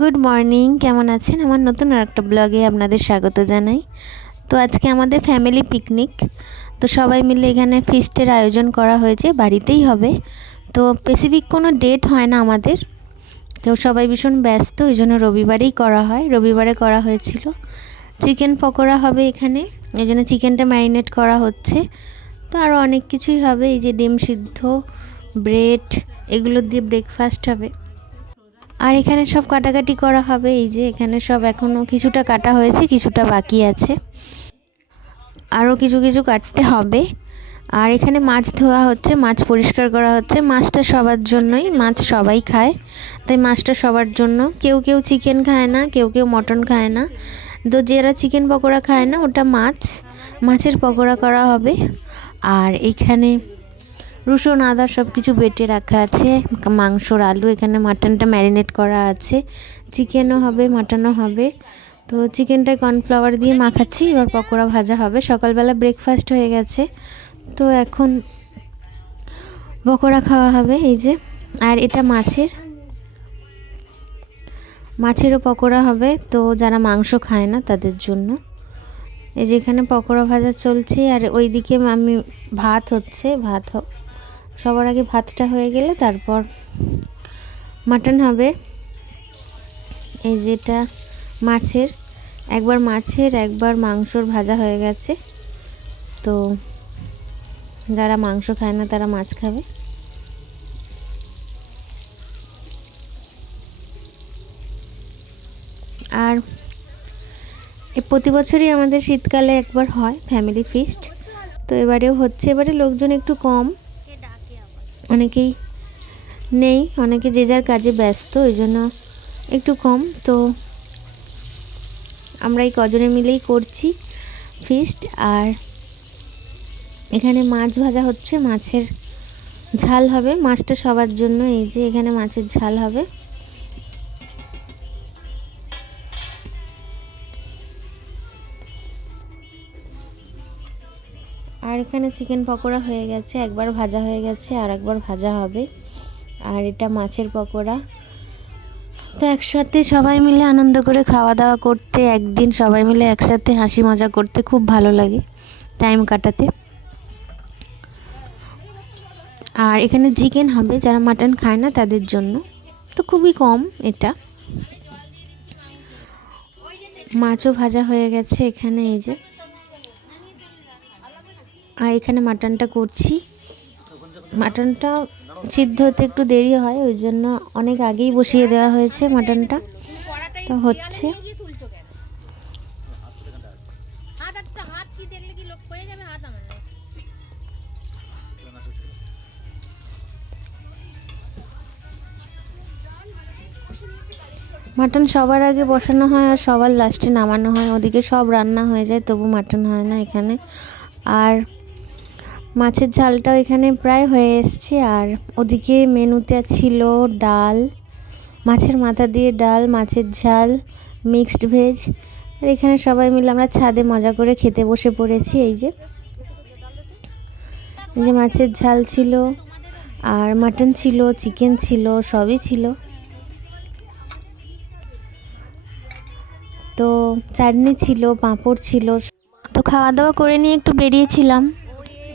Good morning কেমন আছেন? আমার নতুন আর একটা ব্লগে আপনাদের স্বাগত জানাই। তো আজকে আমাদের ফ্যামিলি পিকনিক তো সবাই মিলে এখানে ফিস্টের আয়োজন করা হয়েছে, বাড়িতেই হবে। তো স্পেসিফিক কোনো ডেট হয় না আমাদের। তো সবাই ভীষণ ব্যস্ত, ওই জন্য রবিবারেই করা হয়। রবিবারে করা হয়েছিল। চিকেন পকোড়া হবে এখানে। এই জন্য চিকেনটা ম্যারিনেট করা হচ্ছে। তো আরও অনেক কিছুই হবে। এই যে ডিম সিদ্ধ ব্রেড এগুলো দিয়ে ব্রেকফাস্ট হবে। আর এখানে সব কাটাকাটি করা হবে, এই যে এখানে সব এখনও কিছুটা কাটা হয়েছে, কিছুটা বাকি আছে। আরও কিছু কিছু কাটতে হবে। আর এখানে মাছ ধোয়া হচ্ছে, মাছ পরিষ্কার করা হচ্ছে। মাছটা সবার জন্যই, মাছ সবাই খায়। তাই মাছটা সবার জন্য। কেউ কেউ চিকেন খায় না, কেউ কেউ মটন খায় না। তো যারা চিকেন পকোড়া খায় না, ওটা মাছ। মাছের পকোড়া করা হবে। আর এখানে রসুন, আদা সব কিছু বেটে রাখা আছে। মাংসর আলু, এখানে মাটনটা ম্যারিনেট করা আছে। চিকেনও হবে মাটনও হবে। তো চিকেনটা কর্নফ্লাওয়ার দিয়ে মাখাচ্ছি, এবার পকোড়া ভাজা হবে। সকালবেলা ব্রেকফাস্ট হয়ে গেছে। তো এখন পকোড়া খাওয়া হবে, এই যে। আর এটা মাছের। মাছেরও পকোড়া হবে, তো যারা মাংস খায় না তাদের জন্য। এই যে এখানে পকোড়া ভাজা চলছে, আর ওইদিকে আমি ভাত হচ্ছে, ভাত সবার আগে ভাতটা হয়ে গেলে তারপর মাটন হবে। এই যেটা মাছের, একবার মাছের, একবার মাংসর ভাজা হয়ে গেছে। তো যারা মাংস খায় না তারা মাছ খাবে। আর প্রতি বছরই আমাদের শীতকালে একবার হয় ফ্যামিলি ফিস্ট। তো এবারেও হচ্ছে, এবারে লোকজন একটু কম। অনেকেই নেই, অনেকে যে যার কাজে ব্যস্ত, ওই জন্য একটু কম। তো আমরা এই কজনে মিলেই করছি ফিস্ট আর এখানে মাছ ভাজা হচ্ছে, মাছের ঝাল হবে। মাছটা সবার জন্য, এই যে এখানে মাছের ঝাল হবে। আর এখানে চিকেন পকোড়া হয়ে গেছে, একবার ভাজা হয়ে গেছে, আর একবার ভাজা হবে। আর এটা মাছের পকোড়া। তো একসাথে সবাই মিলে আনন্দ করে খাওয়া দাওয়া করতে, একদিন সবাই মিলে একসাথে হাসি মজা করতে খুব ভালো লাগে টাইম কাটাতে। আর এখানে চিকেন হবে, যারা মাটন খায় না তাদের জন্য। তো খুবই কম এটা। মাছও ভাজা হয়ে গেছে এখানে, এই যে। আর এখানে মাটনটা করছি। মাটনটা সিদ্ধ হতে একটু দেরি হয়, ওই জন্য অনেক আগেই বসিয়ে দেওয়া হয়েছে মাটনটা। তো হচ্ছে। মাটন সবার আগে বসানো হয় আর সবার লাস্টে নামানো হয়, ওদিকে সব রান্না হয়ে যায়, তবু মাটন হয় না এখানে। আর মাছের ঝালটাও এখানে প্রায় হয়ে এসছে। আর ওদিকে মেনুতে ছিল ডাল, মাছের মাথা দিয়ে ডাল, মাছের ঝাল, মিক্সড ভেজ। আর এখানে সবাই মিলে আমরা ছাদে মজা করে খেতে বসে পড়েছি। এই যে যে মাছের ঝাল ছিল, আর মাটন ছিল, চিকেন ছিল, সবই ছিল। তো চাটনি ছিল, পাঁপড় ছিল। তো খাওয়া দাওয়া করে নিয়ে একটু বেরিয়েছিলাম।